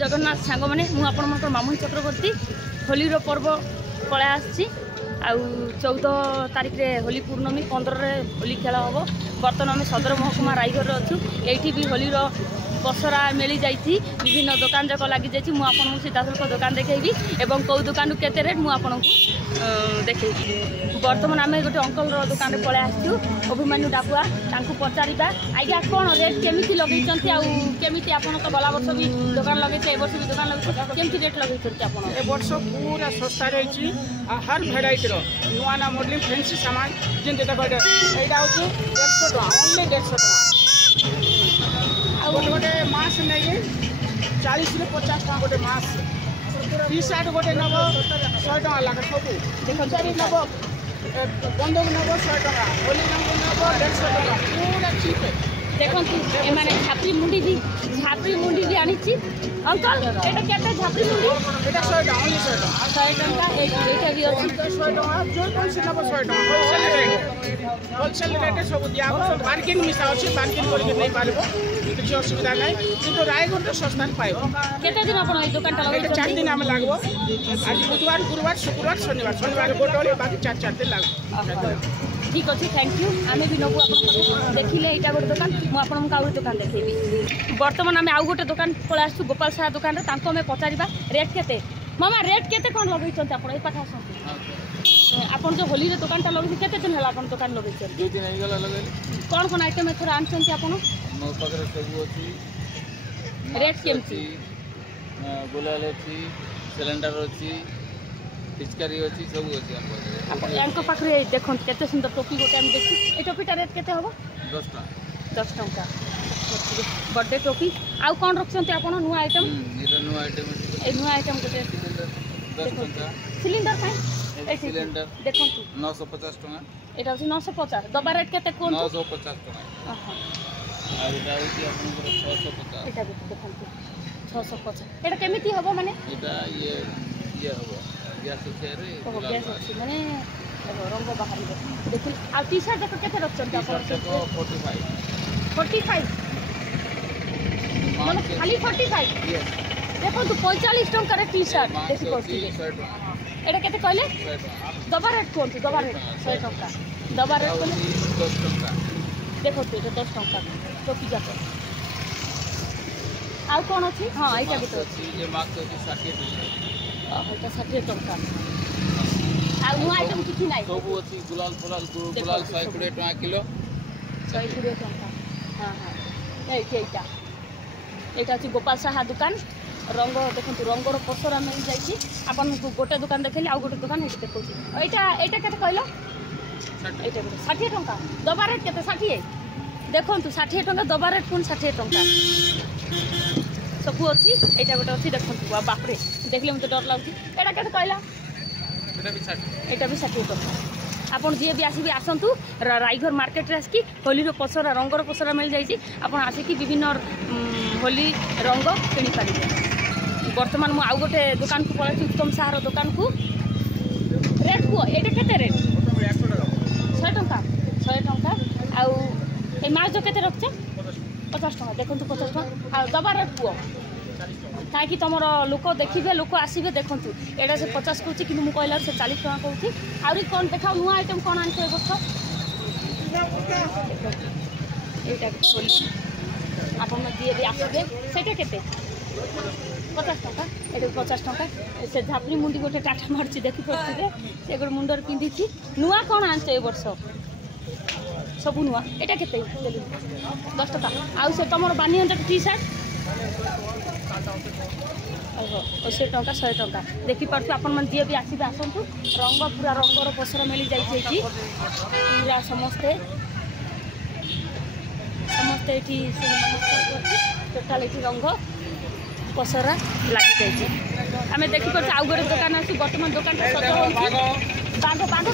जगन्नाथ सांग मैंने मुझे मामून चक्रवर्ती होलीर पर्व पलै आसी 14 तारिख रे होली पूर्णमी 15 रे होली खेल हम। बर्तमान आम सदर महकुमा रायगढ़ अच्छु। ये भी होलीर पसरा मिली जाइए विभिन्न दुकान जाक लगी जाइए। मुझे सीधासलख दुकान देखी और कौ दुकान केते रेट मुझे देखी। बर्तमान आम गोटे अंकल दुकान पलै आसु अभिमन्यु डाकुआ पचारा आज्ञा कौन रेट केमी लगे केमी आप तो गला वर्ष भी दुकान लगे ए वर्ष भी दुकान लगे केमती रेट लगे ए वर्ष पूरा सस्ता रही हर भेराइटी नुआ ना मॉडल फैंसी सामान जमी देखो यहाँ हूँ 150 टका ओनली 150 टका गोटे मास नहीं 40 ରୁ 50 टका गोटे मास टी सार्ट गोटे नब 100 टका लाख सब देखो नब बंधक नब 100 टका होली नब 150 टका पूरा चीप देखो एमाने झापरी मुंडी भी आनी अंकल एटा केते झापरी मुंडी एटा 100 टका ओनली 100 टका एटा भी अछि 100 टका जो कौन से नब 100 टका होलसेल रेट सब दिया बार्गेन मिसा अछि बार्गेन करके नहीं पारबो किसी असुविधा नहीं किंतु रायगढ़ तो सस्ता पाइबो। केते दिन अपन ए दुकान ता लगे 4 दिन हम लागबो आज बुधवार गुरुवार शुक्रवार शनिवार गोटे बाकी 4 दिन लागबो। ठीक अच्छे थैंक यू आम भी नबू आप देखिले यहाँ गोटे दुकान मुझे आउ दुकान देखी। बर्तमान आम आउ गोटे दुकान पलै आसु गोपाल साहा दुकान आम पचारा रेट केते मामा रेट केते कौन लगे आप पाखे आस आप जो होली दुकान लगे केते दिन है आप दुकान लगे कौन कौन आइटम एथर आनछन्ती आप रेट केमती गुलाल अच्छी सिलेंडर अच्छी पिचकारी अच्छी सब अच्छी यहाँ पाखे देखो केते सुंदर टोपी गोटे आम देखी ये टोपीटा रेट केते हम 10 टका बर्थडे टोपी आउ कौन रखते आप नुआ आइटम नुआ आइटम गोटे 10 टका सिलिंडर सिलेंडर देखो 950 टका एटा 950 दबा रेट केते कोन 950 टका और एटा होती आपन 650 एटा देखो 650 एटा केमिति हबो माने एटा ये हबो गैस रे गैस अछि माने रंग बाहर देखो आ टी शर्ट देखो केते रखछन आप 45 माने खाली 45 यस देखो तो 45 टका रे टी शर्ट देखि पड़ती एटा केते कहले दबा रेट कोन दबा रेट 100 टका दबा रेट कोन 10 टका देखो तो 10 टका टोपी जाको आउ कौन अच्छी हाँ यहाँ भी तो ये मार्क्स अच्छी 60 टका 60 टका आ नुआ आइटम किछि नाही सब अच्छी गुलाल 120 टका किलो 120 टका हाँ हाँ एटा अच्छी गोपाल साहा दुकान रंग देखो रंगर पसरा मिल जाइए आपन गोटे दुकान देखली आउ गोटे दुकान ये देखो यहाँ केते कहलो ये 60 टका दबा रेट केते 60 देखो 60 टका दबा रेट कौन 60 टका सब अच्छी यहाँ गोटे अच्छी देखो बापरे देखले मुझे डर लगुच एटा केते कहला एटा भी 60 टका आपन जी भी आसबे आसतु रायगढ़ मार्केट आसिकी होली पसरा रंगर पसरा मिल जाइए आपन आसिकी विभिन्न होली रंग किणी पारे। बर्तमान मुझे आउ गोटे दुकान को पलैसी उत्तम साहार दुकान को रेट कुह ये केते रेट 100 टका 100 टका आउ माछ जो केते रखछे 50 टका देखो 50 टका आ दबा रेट कुह कहीं तुम लोक देखिए लोक आसबे देखु एटा से 50 कहूँ कि मुझे कहला से 40 टका कहूँ आहरी कौन देखा नुआ आइटम कौन आनी ए वर्ष आप जी भी आसबे से 50 टका ये 50 टका से झापरी मुंडी गोटे टाटा मार्ची देखी पड़े से गोटे मुंडर पिंधि नुआ कौन आनच ए वर्ष सब नुआ यहाँ के 10 टका आउ से तुम बानी टी सार्ट 80 टका 100 टका देखी पार्थ आप जी भी आसबे आसतु रंग पूरा रंगर पसर मिल जाइए पूरा समस्ते टोटाल ये रंग पसरा लगी जाइए आम देखी पार्थ आउ गोटे दुकान आसू बर्तमान दुकान बाघ बाघ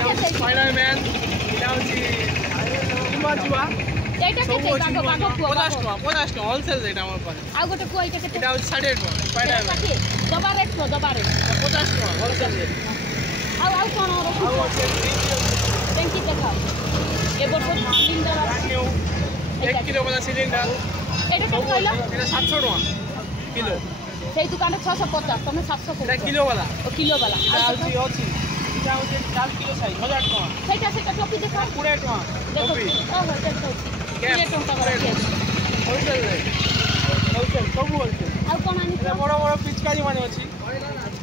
होलसेल रेट आउ गोटे कुआ ये एटा 60 टका दबा रेट 50 टका होलसेल रेट आउ कौन टैंकी देखा ए वर्ष सिलिंडर 1 किलो वाला सिलिंडर एटा केते कहला एटा 700 टका किलो ସେଇ ଦୁକାନରେ 650 ତମେ 700 এটা କହୁଛ কিলো वाला ଓ କିଲୋ ବାଲା এটা ଆଉ হচ্ছে ଅଛି এটা হচ্ছে 4 কিলো সাইজ 1000 টাকা ସେଇଟା ଟୋପି ଦେଖ 20 টাকা ଦେଖ ଟୋପି ଓହୋ ଦେଖ 20 ଟଙ୍କା ବାଲା হোলসেল রেট হোলসেল ସବୁ হোলসেল ଆଉ କ'ଣ ଆଣିଛ এটা বড় বড় পিচকারি মানে ଅଛି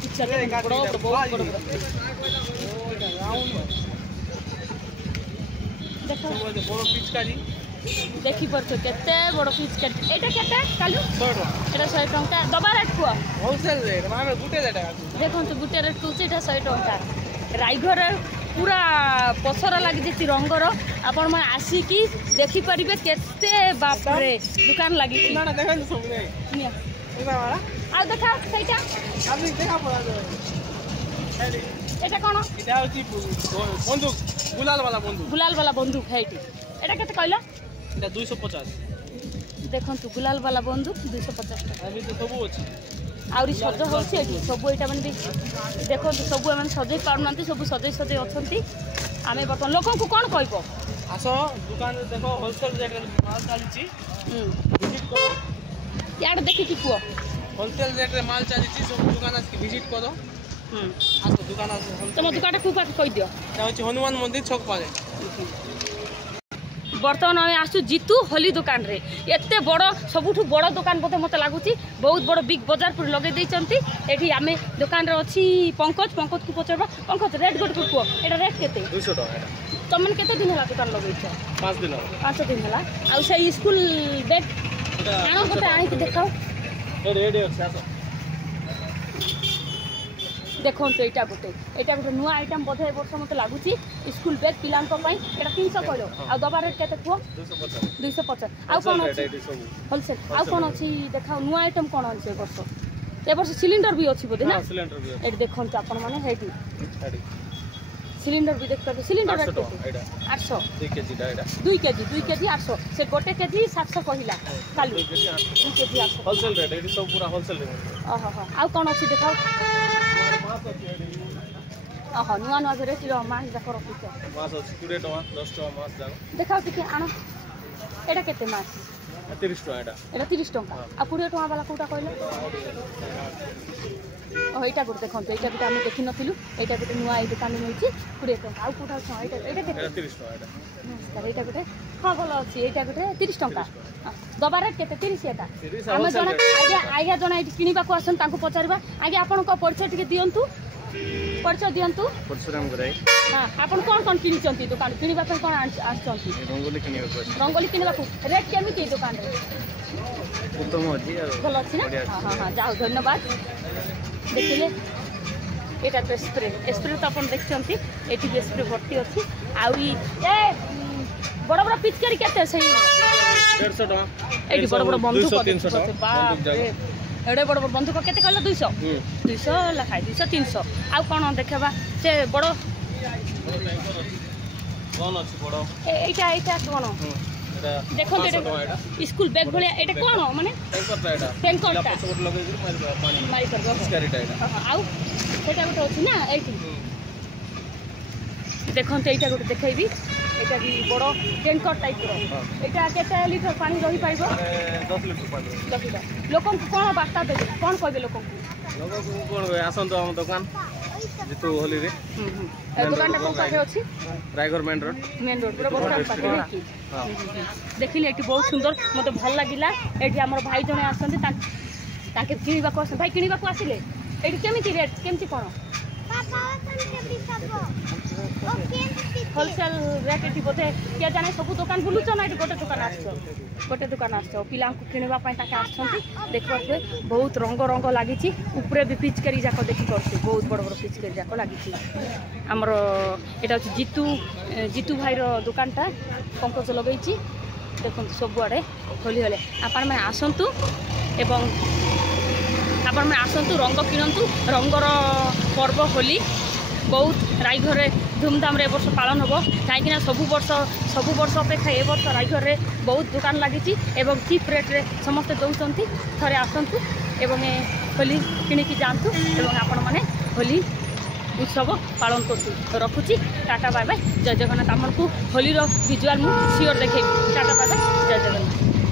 ପିକ୍ଚର ବଡ଼ ବଡ଼ ବହୁତ ବଡ଼ ବଡ଼ ଦେଖ ସବୁ আছে বড় পিচকারি ଦେଖିପାରୁଛ କେତେ ବଡ଼ ପିଚ୍ ଏଇଟା କେତେ କାଲୁ 100 টাকা ଏଇଟା 100 ଟଙ୍କା ଦବା ରେଟ୍ କୁହ হোলসেল রেট মানে গুটে রেট আছে ଦେଖନ୍ତୁ ଗୋଟେ ରେଟ୍ କହୁଛି ଏଇଟା 100 ଟଙ୍କା ରାଇଘରରେ ପୁରା ପସରା ଲାଗିଯାଇଛି ରଙ୍ଗର ଆପଣମାନେ ଆସିକି ଦେଖିପାରିବେ କେତେ ବାପରେ ଦୋକାନ ଲାଗିଛି না না দেখেন তো সব নেই ନିଅ। এটা वाला ଆଉ ଦେଖ ସେଇଟା আপনি দেখা পড়া যাবে ଏଇଟା କ'ଣ এটা হচ্ছে বন্দুক গুলাল वाला বন্দুক ଗୁଲାଲ ବାଲା ବନ୍ଧୁକ ହେଇଠି ଏଇଟା କେତେ କହିଲ এটা 250 ଦେଖନ୍ତୁ ଗୁଲାଲ ବାଲା ବନ୍ଧୁକ 250 ଟଙ୍କା আমি তো সবু ଅଛି ଆହୁରି ସଜ ହେଉଛି ଏଠି ସବୁ ଏଇଟା ମାନେ ବି ଦେଖନ୍ତୁ ସବୁ ଏମାନେ ସଜେଇ ପାରୁନାହାନ୍ତି ସବୁ ସଜେଇ ସଜେଇ ଅଛନ୍ତି ଆମେ ବର୍ତ୍ତମାନ ଲୋକଙ୍କୁ କ'ଣ କହିବ ଆସ ଦୋକାନରେ ଦେଖ ହୋଲସେଲ ରେଟ୍ରେ ମାଲ ଚାଲିଛି ଭିଜିଟ୍ କର ଇଆଡ଼େ ଦେଖିକି କୁହ ହୋଲସେଲ ରେଟ୍ରେ ମାଲ ଚାଲିଛି ସବୁ ଦୋକାନ ଆସିକି ଭିଜିଟ୍ କର ଆସ ଦୋକାନ ଆସ ତମ ଦୋକାନଟା କେଉଁ ପାଖେ କହିଦିଅ এটা হচ্ছে হনুমান মন্দির ছক পারে ବର୍ତ୍ତମାନ ଆମେ ଆସୁଛୁ ଜିତୁ ହୋଲି ଦୋକାନରେ ଏତେ ବଡ଼ ସବୁଠୁ ବଡ଼ ଦୋକାନ ବୋଧେ ମୋତେ ଲାଗୁଛି ବହୁତ ବଡ଼ ବିଗ୍ ବଜାର ପୁରା ଲଗେଇ ଦେଇଛନ୍ତି ଏଠି ଆମେ ଦୋକାନରେ ଅଛି ପଙ୍କଜକୁ ପଚାରିବା ପଙ୍କଜ ରେଟ୍ ଗୋଟେ କୁହ ଏଇଟା ରେଟ୍ କେତେ 200 টাকা এটা ତମେ କେତେ ଦିନ ହେଲା ଦୋକାନ ଲଗେଇଛ 5 দিন 5 ଦିନ ହେଲା ଆଉ ସେଇ ସ୍କୁଲ ବ୍ୟାଗ୍ ଆଣ ଗୋଟେ ଆଣିକି ଦେଖାଅ ରେଡି ଅଛି ଆସ ଦେଖନ୍ତୁ ଏଇଟା ଗୋଟେ ନୂଆ ଆଇଟମ୍ ବୋଧେ ଏ ବର୍ଷ ମୋତେ ଲାଗୁଛି ସ୍କୁଲ ବ୍ୟାଗ୍ ପିଲାଙ୍କ ପାଇଁ ଏଇଟା 300 କହିଲ ଆଉ ଦବା ରେଟ୍ କେତେ କୁହ 250 ଆଉ କ'ଣ ଅଛି ହୋଲସେଲ ଆଉ କ'ଣ ଅଛି ଦେଖାଅ ନୂଆ ଆଇଟମ୍ କ'ଣ ଅଛି ଏ ବର୍ଷ ସିଲିଣ୍ଡର ବି ଅଛି ବୋଧେ ନା সিলিন্ডার ବି ଏଠି ଦେଖନ୍ତୁ ଆପଣମାନେ ହେଇଠି ସିଲିଣ୍ଡର ବି ଦେଖିପାରିବେ ସିଲିଣ୍ଡର ରେଟ୍ କେତେ 800 2 কেজি টা এটা 2 কেଜି 800 ସେ ଗୋଟେ କେଜି 700 କହିଲା କାଲୁ 2 କେଜି 800 হোলসেল রেট এটি সব পুরা হোলসেল রেট ଓହୋ ଆଉ କ'ଣ ଅଛି ଦେଖାଅ ଓହୋ ନୂଆ ଭେରାଇଟିର ମାছ ଯାକ ରଖିଛ মাছ ଅଛି 20 টাকা 10 টাকা মাছ যাক ଦେଖାଅ ଟିକେ ଆଣ ଏଇଟା କେତେ ମାଛ 30 টাকা এটা ଏଇଟା 30 ଟଙ୍କା ଆଉ 20 ଟଙ୍କା ବାଲା କୋଉଟା କହିଲ ଓ ଏଇଟା ଗୋଟେ ଦେଖନ୍ତୁ ଏଇଟା ଗୋଟେ ଆମେ ଦେଖିନଥିଲୁ ଏଇଟା ଗୋଟେ ନୂଆ ଏଇ ଦୋକାନରେ ମିଳୁଛି 20 ଟଙ୍କା ଆଉ କୋଉଟା ଅଛି ଏଇଟା କେତେ 30 টাকা এটা ନମସ୍କାର ଏଇଟା ଗୋଟେ ହଁ ଭଲ ଅଛି ଏଇଟା ଗୋଟେ 30 ଟଙ୍କା ଦବା ରେଟ୍ କେତେ 30 ଏଟା ଆମେ ଜଣେ ଆଜ୍ଞା ଜଣେ ଏଇଠି କିଣିବାକୁ ଆସନ୍ତୁ ତାଙ୍କୁ ପଚାରିବା ଆଜ୍ଞା ଆପଣଙ୍କ ପରିଚୟ ଟିକେ ଦିଅନ୍ତୁ ପରିଚୟ ଦିଅନ୍ତୁ ପରଶୁରାମ ଗରାଇ ହଁ ଆପଣ କ'ଣ କିଣିଛନ୍ତି ଦୋକାନ କିଣିବା ପାଇଁ କ'ଣ ଆସିଛନ୍ତି ରଙ୍ଗୋଲି କିଣିବାକୁ ଅଛି ରଙ୍ଗୋଲି କିଣିବାକୁ ରେଟ୍ କେମିତି ଏଇ ଦୋକାନରେ ଉତ୍ତମ ଅଛି ଆଉ ଭଲ ଅଛି ନା ହଁ ଯାଉ ଧନ୍ୟବାଦ ଦେଖିଲେ ଏଇଟା ତ ସ୍ପ୍ରେ ତ ଆପଣ ଦେଖିଛନ୍ତି ଏଠି ବି ସ୍ପ୍ରେ ଭର୍ତ୍ତି ଅଛି ଆହୁରି ଏ ବଡ଼ ବଡ଼ ପିଚକାରୀ କେତେ ସେଇ 150 টাকা ଏଇଠି ବଡ଼ ବଡ଼ ବନ୍ଧୁକ 300 টাকা ଏଡ଼େ ବଡ଼ ବଡ଼ ବନ୍ଧୁକ କେତେ କହିଲ 200 ଲେଖାଏ 200 300 ଆଉ କ'ଣ ଦେଖେଇବା ସେ ବଡ଼ କଣ ଅଛି ବଡ଼ ଏଇଟା କ'ଣ ଦେଖନ୍ତୁ ଏଇଟା ସ୍କୁଲ ବ୍ୟାଗ୍ ଭଳିଆ ଏଇଟା କ'ଣ ମାନେ ଟେଙ୍କରଟା ମାରି କରିବ ଆଉ ସେଇଟା ଗୋଟେ ଅଛି ନା ଏଇଠି ଦେଖନ୍ତୁ ଏଇଟା ଗୋଟେ ଦେଖେଇବି ଏଇଟା ବି ବଡ଼ ଟେଙ୍କର ଟାଇପ୍ର ଏଇଟା କେତେ ଲିଟର ପାଣି ରହିପାରିବ 10 ଲିଟର ପାଣି ଲୋକଙ୍କୁ କ'ଣ ବାର୍ତ୍ତା ଦେବେ କ'ଣ କହିବେ ଲୋକଙ୍କୁ କ'ଣ ଆସନ୍ତୁ ଆମ ଦୋକାନ ଜିତୁ ହୋଲିରେ ଏ ଦୋକାନଟା କେଉଁ ପାଖେ ଅଛି ରାୟଗଡ଼ ମେନ୍ ରୋଡ୍ ପୁରା ବସ୍ ଷ୍ଟାଣ୍ଡ ପାଖରେ ନାଇଁ ଦେଖିଲି ଏଠି ବହୁତ ସୁନ୍ଦର ମୋତେ ଭଲ ଲାଗିଲା ଏଠି ଆମର ଭାଇ ଜଣେ ଆସନ୍ତି ତାଙ୍କେ କିଣିବାକୁ ଆସନ୍ତି ଭାଇ କିଣିବାକୁ ଆସିଲେ ଏଠି କେମିତି ରେଟ୍ କେମିତି କ'ଣ ହୋଲସେଲ ରେଟ୍ ଏଠି ବୋଧେ କିଏ ଜାଣେ ସବୁ ଦୋକାନ ବୁଲୁଛ ନା ଏଠି ଗୋଟେ ଦୋକାନ ଆସିଛ ପିଲାଙ୍କୁ କିଣିବା ପାଇଁ ତାଙ୍କେ ଆସିଛନ୍ତି ଦେଖିପାରୁଥିବେ ବହୁତ ରଙ୍ଗ ଲାଗିଛି ଉପରେ ବି ପିଚକାରୀ ଯାକ ଦେଖିପାରୁଥିବେ ବହୁତ ବଡ଼ ବଡ଼ ପିଚକାରୀ ଯାକ ଲାଗିଛି ଆମର ଏଇଟା ହେଉଛି ଜିତୁ ଭାଇର ଦୋକାନଟା ପଙ୍କଜ ଲଗେଇଛି ଦେଖନ୍ତୁ ସବୁଆଡ଼େ ହୋଲି ହେଲେ ଆପଣମାନେ ଆସନ୍ତୁ ଏବଂ ଆପଣମାନେ ଆସନ୍ତୁ ରଙ୍ଗ କିଣନ୍ତୁ ରଙ୍ଗର ପର୍ବ ହୋଲି ବହୁତ ରାଇଘରରେ ଧୁମଧାମରେ ଏ ବର୍ଷ ପାଳନ ହେବ କାହିଁକିନା ସବୁ ବର୍ଷ ଅପେକ୍ଷା ଏ ବର୍ଷ ରାଇଘରରେ ବହୁତ ଦୋକାନ ଲାଗିଛି ଏବଂ ଚିପ୍ ରେଟ୍ରେ ସମସ୍ତେ ଦେଉଛନ୍ତି ଥରେ ଆସନ୍ତୁ ଏବଂ ହୋଲି କିଣିକି ଯାଆନ୍ତୁ ଏବଂ ଆପଣମାନେ ହୋଲି ଉତ୍ସବ ପାଳନ କରନ୍ତୁ ରଖୁଛି ଟାଟା ବାଏ ବାଏ ଜୟ ଜଗନ୍ନାଥ ଆପଣଙ୍କୁ ହୋଲିର ଭିଜୁଆଲ୍ ମୁଁ ସିଓର ଦେଖେଇବି ଟାଟା ବାଏ ବାଏ ଜୟ ଜଗନ୍ନାଥ।